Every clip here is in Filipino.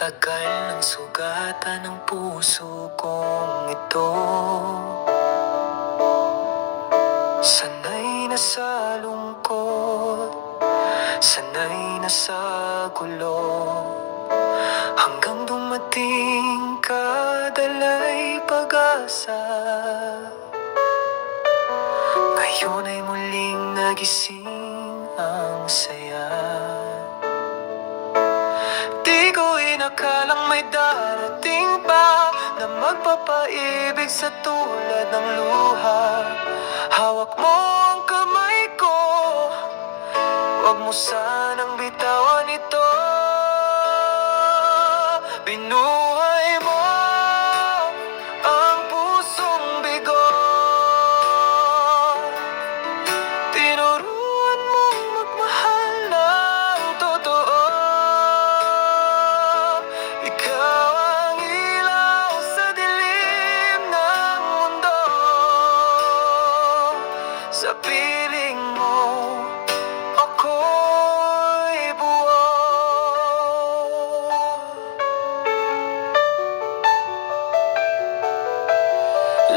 tagal ng sugatan ng puso kong ito. Sanay na sa lungkot Sanay na sa gulo. Hanggang dumating ka, dalay pag-asa. Ngayon ay muling nagising ang saya inakalang may darating pa Na magpapaibig sa tulad ng luha. Hawak mo ang kamay ko. Huwag mo sanang Sa piling mo Ako'y buo.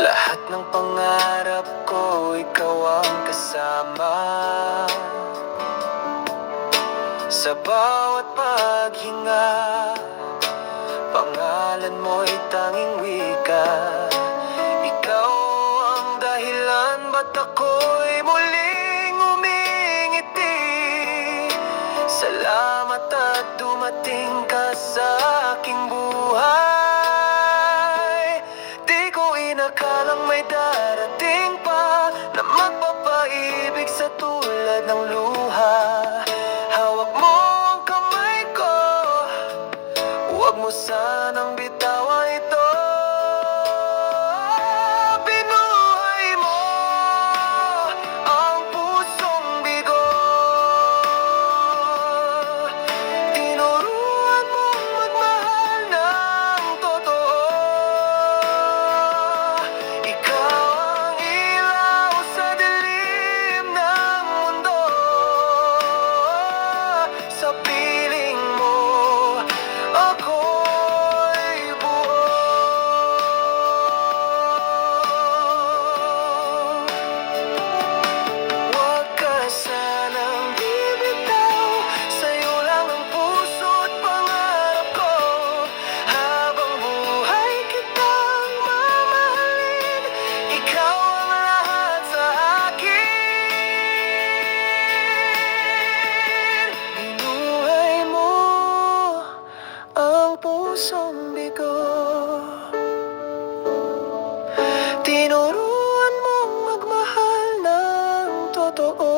Lahat ng pangarap ko Ikaw ang kasama. Sa bawat paghinga Pangalan mo'y tanging wika. Salamat at dumating ka sa aking buhay. Di ko inakalang may darating pa Na magpapaibig sa tulad ng luha. Hawak mo ang kamay ko. Huwag mo sanang zombie ko Tinuruan mong magmahal ng totoo.